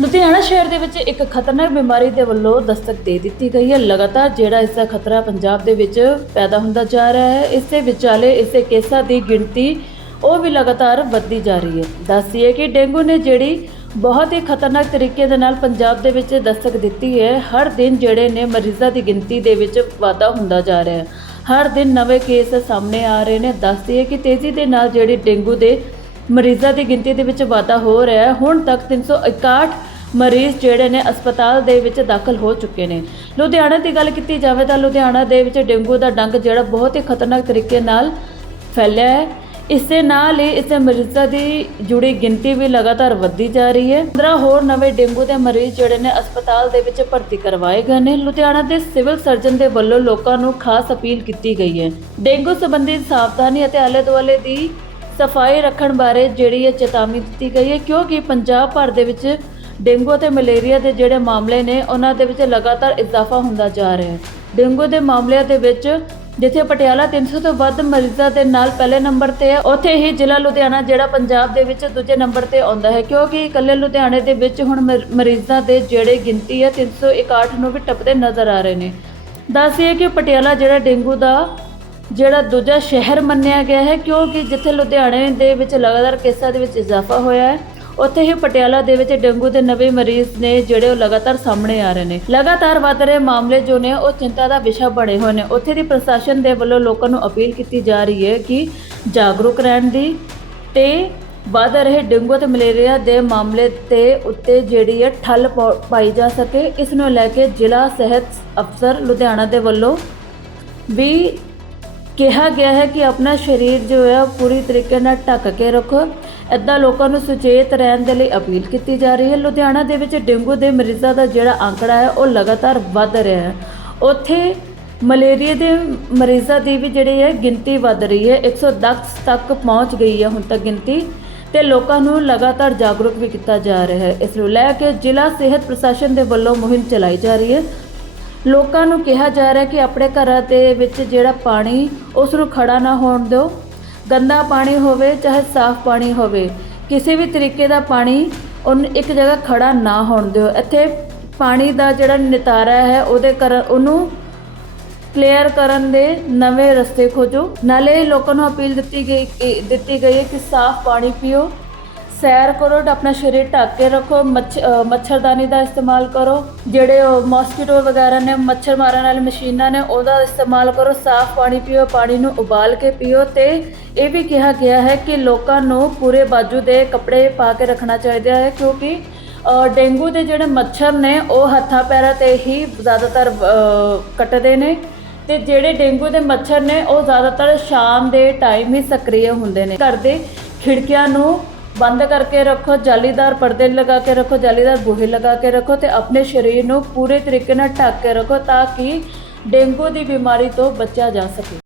ਲੁਧਿਆਣਾ ਸ਼ਹਿਰ ਦੇ ਵਿੱਚ ਇੱਕ ਖਤਰਨਾਕ ਬਿਮਾਰੀ ਦੇ ਵੱਲੋਂ ਦਸਤਕ ਦੇ ਦਿੱਤੀ ਗਈ ਹੈ। ਲਗਾਤਾਰ ਜਿਹੜਾ ਇਸ ਦਾ ਖਤਰਾ ਪੰਜਾਬ ਦੇ ਵਿੱਚ ਪੈਦਾ ਹੁੰਦਾ ਜਾ ਰਿਹਾ ਹੈ। ਇਸ ਦੇ ਵਿਚਾਲੇ ਇਸ ਦੇ ਕੇਸਾਂ ਦੀ ਗਿਣਤੀ ਉਹ ਵੀ ਲਗਾਤਾਰ ਵੱਧਦੀ ਜਾ ਰਹੀ ਹੈ। ਦੱਸਦੀ ਹੈ ਕਿ ਡੇਂਗੂ ਨੇ ਜਿਹੜੀ ਬਹੁਤ ਹੀ ਖਤਰਨਾਕ ਤਰੀਕੇ ਦੇ ਨਾਲ ਪੰਜਾਬ ਦੇ ਵਿੱਚ ਦਸਤਕ ਦਿੱਤੀ ਹੈ, ਹਰ ਦਿਨ ਜਿਹੜੇ ਨੇ ਮਰੀਜ਼ਾਂ ਦੀ ਗਿਣਤੀ ਦੇ ਵਿੱਚ ਵਾਧਾ ਹੁੰਦਾ ਜਾ ਰਿਹਾ ਹੈ। ਹਰ ਦਿਨ ਨਵੇਂ ਕੇਸ ਸਾਹਮਣੇ ਆ ਰਹੇ ਨੇ। ਦੱਸਦੀ ਹੈ ਕਿ ਤੇਜ਼ੀ ਦੇ ਨਾਲ ਜਿਹੜੀ ਡੇਂਗੂ ਦੇ ਮਰੀਜ਼ਾਂ ਦੀ ਗਿਣਤੀ ਦੇ ਵਿੱਚ ਵਾਧਾ ਹੋ ਰਿਹਾ ਹੈ। ਹੁਣ ਤੱਕ 361 ਮਰੀਜ਼ ਜਿਹੜੇ ਨੇ ਹਸਪਤਾਲ ਦੇ ਵਿੱਚ ਦਾਖਲ ਹੋ ਚੁੱਕੇ ਨੇ। ਲੁਧਿਆਣਾ ਦੀ ਗੱਲ ਕੀਤੀ ਜਾਵੇ ਤਾਂ ਲੁਧਿਆਣਾ ਦੇ ਵਿੱਚ ਡੇਂਗੂ ਦਾ ਡੰਗ ਜਿਹੜਾ ਬਹੁਤ ਹੀ ਖਤਰਨਾਕ ਤਰੀਕੇ ਨਾਲ ਫੈਲਿਆ ਹੈ। ਇਸ ਦੇ ਨਾਲ ਹੀ ਇਸ ਦੇ ਮਰੀਜ਼ਾਂ ਦੀ ਜੁੜੀ ਗਿਣਤੀ ਵੀ ਲਗਾਤਾਰ ਵੱਧਦੀ ਜਾ ਰਹੀ ਹੈ। 15 ਹੋਰ ਨਵੇਂ ਡੇਂਗੂ ਦੇ ਮਰੀਜ਼ ਜਿਹੜੇ ਨੇ ਹਸਪਤਾਲ ਦੇ ਵਿੱਚ ਭਰਤੀ ਕਰਵਾਏ ਗਏ ਨੇ। ਲੁਧਿਆਣਾ ਦੇ ਸਿਵਲ ਸਰਜਨ ਦੇ ਵੱਲੋਂ ਲੋਕਾਂ ਨੂੰ ਖਾਸ ਅਪੀਲ ਕੀਤੀ ਗਈ ਹੈ। ਡੇਂਗੂ ਸੰਬੰਧੀ ਸਾਵਧਾਨੀ ਅਤੇ ਆਲੇ ਦੁਆਲੇ ਦੀ ਸਫ਼ਾਈ ਰੱਖਣ ਬਾਰੇ ਜਿਹੜੀ ਇਹ ਚੇਤਾਵਨੀ ਦਿੱਤੀ ਗਈ ਹੈ, ਕਿਉਂਕਿ ਪੰਜਾਬ ਭਰ ਦੇ ਵਿੱਚ ਡੇਂਗੂ ਅਤੇ ਮਲੇਰੀਆ ਦੇ ਜਿਹੜੇ ਮਾਮਲੇ ਨੇ, ਉਹਨਾਂ ਦੇ ਵਿੱਚ ਲਗਾਤਾਰ ਇਜ਼ਾਫਾ ਹੁੰਦਾ ਜਾ ਰਿਹਾ ਹੈ। ਡੇਂਗੂ ਦੇ ਮਾਮਲਿਆਂ ਦੇ ਵਿੱਚ ਜਿੱਥੇ ਪਟਿਆਲਾ 300 ਤੋਂ ਵੱਧ ਮਰੀਜ਼ਾਂ ਦੇ ਨਾਲ ਪਹਿਲੇ ਨੰਬਰ ਤੇ ਹੈ, ਉੱਥੇ ਹੀ ਜ਼ਿਲ੍ਹਾ ਲੁਧਿਆਣਾ, ਜਿਹੜਾ ਪੰਜਾਬ ਦੇ ਵਿੱਚ ਦੂਜੇ ਨੰਬਰ ਤੇ ਆਉਂਦਾ ਹੈ, ਕਿਉਂਕਿ ਇਕੱਲੇ ਲੁਧਿਆਣੇ ਦੇ ਵਿੱਚ ਹੁਣ ਮਰ- ਮਰੀਜ਼ਾਂ ਦੇ ਜਿਹੜੇ ਗਿਣਤੀ ਹੈ 361 ਨੂੰ ਵੀ ਟੱਪਦੇ ਨਜ਼ਰ ਆ ਰਹੇ ਨੇ। ਦੱਸਿਏ ਕਿ ਪਟਿਆਲਾ ਜਿਹੜਾ ਡੇਂਗੂ ਦਾ ਜਿਹੜਾ ਦੂਜਾ ਸ਼ਹਿਰ ਮੰਨਿਆ ਗਿਆ ਹੈ, ਕਿਉਂਕਿ ਜਿੱਥੇ ਲੁਧਿਆਣੇ ਦੇ ਵਿੱਚ ਲਗਾਤਾਰ ਕੇਸਾਂ ਦੇ ਵਿੱਚ ਇਜ਼ਾਫਾ ਹੋਇਆ ਹੈ ਉੱਥੇ ਹੀ ਪਟਿਆਲਾ ਦੇ ਵਿੱਚ ਡੇਂਗੂ ਦੇ ਨਵੇਂ ਮਰੀਜ਼ ਨੇ ਜਿਹੜੇ ਉਹ ਲਗਾਤਾਰ ਸਾਹਮਣੇ ਆ ਰਹੇ ਨੇ। ਲਗਾਤਾਰ ਵੱਧ ਰਹੇ ਮਾਮਲੇ ਜੋ ਨੇ, ਉਹ ਚਿੰਤਾ ਦਾ ਵਿਸ਼ਾ ਬਣੇ ਹੋਏ ਨੇ। ਉੱਥੇ ਦੀ ਪ੍ਰਸ਼ਾਸਨ ਦੇ ਵੱਲੋਂ ਲੋਕਾਂ ਨੂੰ ਅਪੀਲ ਕੀਤੀ ਜਾ ਰਹੀ ਹੈ ਕਿ ਜਾਗਰੂਕ ਰਹਿਣ ਦੀ ਤੇ ਵੱਧ ਰਹੇ ਡੇਂਗੂ ਤੇ ਮਲੇਰੀਆ ਦੇ ਮਾਮਲੇ ਤੇ ਉੱਤੇ ਜਿਹੜੀ ਹੈ ਠੱਲ ਪਾਈ ਜਾ ਸਕੇ। ਇਸ ਨੂੰ ਲੈ ਕੇ ਜ਼ਿਲ੍ਹਾ ਸਿਹਤ ਅਫਸਰ ਲੁਧਿਆਣਾ ਦੇ ਵੱਲੋਂ ਵੀ ਕਿਹਾ ਗਿਆ ਹੈ ਕਿ ਆਪਣਾ ਸਰੀਰ ਜੋ ਹੈ ਪੂਰੀ ਤਰੀਕੇ ਨਾਲ ਢੱਕ ਕੇ ਰੱਖੋ। ਇੱਦਾਂ ਲੋਕਾਂ ਨੂੰ ਸੁਚੇਤ ਰਹਿਣ ਦੇ ਲਈ ਅਪੀਲ ਕੀਤੀ ਜਾ ਰਹੀ ਹੈ। ਲੁਧਿਆਣਾ ਦੇ ਵਿੱਚ ਡੇਂਗੂ ਦੇ ਮਰੀਜ਼ਾਂ ਦਾ ਜਿਹੜਾ ਅੰਕੜਾ ਹੈ, ਉਹ ਲਗਾਤਾਰ ਵੱਧ ਰਿਹਾ ਹੈ। ਉੱਥੇ ਮਲੇਰੀਆ ਦੇ ਮਰੀਜ਼ਾਂ ਦੀ ਵੀ ਜਿਹੜੀ ਹੈ ਗਿਣਤੀ ਵੱਧ ਰਹੀ ਹੈ। 110 ਤੱਕ ਪਹੁੰਚ ਗਈ ਹੈ ਹੁਣ ਤੱਕ ਗਿਣਤੀ ਤੇ ਲੋਕਾਂ ਨੂੰ ਲਗਾਤਾਰ ਜਾਗਰੂਕ ਵੀ ਕੀਤਾ ਜਾ ਰਿਹਾ ਹੈ। ਇਸ ਨੂੰ ਲੈ ਕੇ ਜ਼ਿਲ੍ਹਾ ਸਿਹਤ ਪ੍ਰਸ਼ਾਸਨ ਦੇ ਵੱਲੋਂ ਮੁਹਿੰਮ ਚਲਾਈ ਜਾ ਰਹੀ ਹੈ। ਲੋਕਾਂ ਨੂੰ ਕਿਹਾ ਜਾ ਰਿਹਾ ਕਿ ਆਪਣੇ ਘਰਾਂ ਦੇ ਵਿੱਚ ਜਿਹੜਾ ਪਾਣੀ, ਉਸ ਨੂੰ ਖੜਾ ਨਾ ਹੋਣ ਦਿਓ। ਗੰਦਾ ਪਾਣੀ ਹੋਵੇ, ਚਾਹੇ ਸਾਫ਼ ਪਾਣੀ ਹੋਵੇ, ਕਿਸੇ ਵੀ ਤਰੀਕੇ ਦਾ ਪਾਣੀ ਉਹਨੂੰ, ਇੱਕ ਜਗ੍ਹਾ ਖੜਾ ਨਾ ਹੋਣ ਦਿਓ। ਇੱਥੇ ਪਾਣੀ ਦਾ ਜਿਹੜਾ ਨਿਤਾਰਾ ਹੈ, ਉਹਦੇ ਕਰ, ਉਹਨੂੰ ਕਲੀਅਰ ਕਰਨ ਦੇ ਨਵੇਂ ਰਸਤੇ ਖੋਜੋ। ਨਾਲੇ ਲੋਕਾਂ ਨੂੰ ਅਪੀਲ ਦਿੱਤੀ ਗਈ ਦਿੱਤੀ ਗਈ ਹੈ ਕਿ ਸਾਫ਼ ਪਾਣੀ ਪੀਓ। ਸੈਰ ਕਰੋ, ਆਪਣਾ ਸਰੀਰ ਢੱਕ ਕੇ ਰੱਖੋ, ਮੱਛ ਮੱਛਰਦਾਨੀ ਦਾ ਇਸਤੇਮਾਲ ਕਰੋ, ਜਿਹੜੇ ਮੋਸਕੀਟੋ ਵਗੈਰਾ ਨੇ, ਮੱਛਰ ਮਾਰਨ ਵਾਲੀ ਮਸ਼ੀਨਾਂ ਨੇ, ਉਹਦਾ ਇਸਤੇਮਾਲ ਕਰੋ, ਸਾਫ਼ ਪਾਣੀ ਪੀਓ, ਪਾਣੀ ਨੂੰ ਉਬਾਲ ਕੇ ਪੀਓ ਤੇ ਇਹ ਵੀ ਕਿਹਾ ਗਿਆ ਹੈ ਕਿ ਲੋਕਾਂ ਨੂੰ ਪੂਰੇ ਬਾਜੂ ਦੇ ਕੱਪੜੇ ਪਾ ਕੇ ਰੱਖਣਾ ਚਾਹੀਦਾ ਹੈ ਕਿਉਂਕਿ ਡੇਂਗੂ ਦੇ ਜਿਹੜੇ ਮੱਛਰ ਨੇ, ਉਹ ਹੱਥਾਂ ਪੈਰਾਂ ਤੇ ਹੀ ਜ਼ਿਆਦਾਤਰ ਕੱਟਦੇ ਨੇ ਤੇ ਜਿਹੜੇ ਡੇਂਗੂ ਦੇ ਮੱਛਰ ਨੇ, ਉਹ ਜ਼ਿਆਦਾਤਰ ਸ਼ਾਮ ਦੇ ਟਾਈਮ ਹੀ ਸਕਰੀਏ ਹੁੰਦੇ ਨੇ। ਘਰ ਦੇ ਖਿੜਕੀਆਂ ਨੂੰ ਬੰਦ ਕਰਕੇ ਰੱਖੋ, ਜਾਲੀਦਾਰ ਪਰਦੇ ਲਗਾ ਕੇ ਰੱਖੋ, ਜਾਲੀਦਾਰ ਬੂਹੇ ਲਗਾ ਕੇ ਰੱਖੋ ਤੇ ਆਪਣੇ ਸਰੀਰ ਨੂੰ ਪੂਰੇ ਤਰੀਕੇ ਨਾਲ ਢੱਕ ਕੇ ਰੱਖੋ ਤਾਂ ਕਿ ਡੇਂਗੂ ਦੀ ਬਿਮਾਰੀ ਤੋਂ ਬਚਿਆ ਜਾ ਸਕੇ।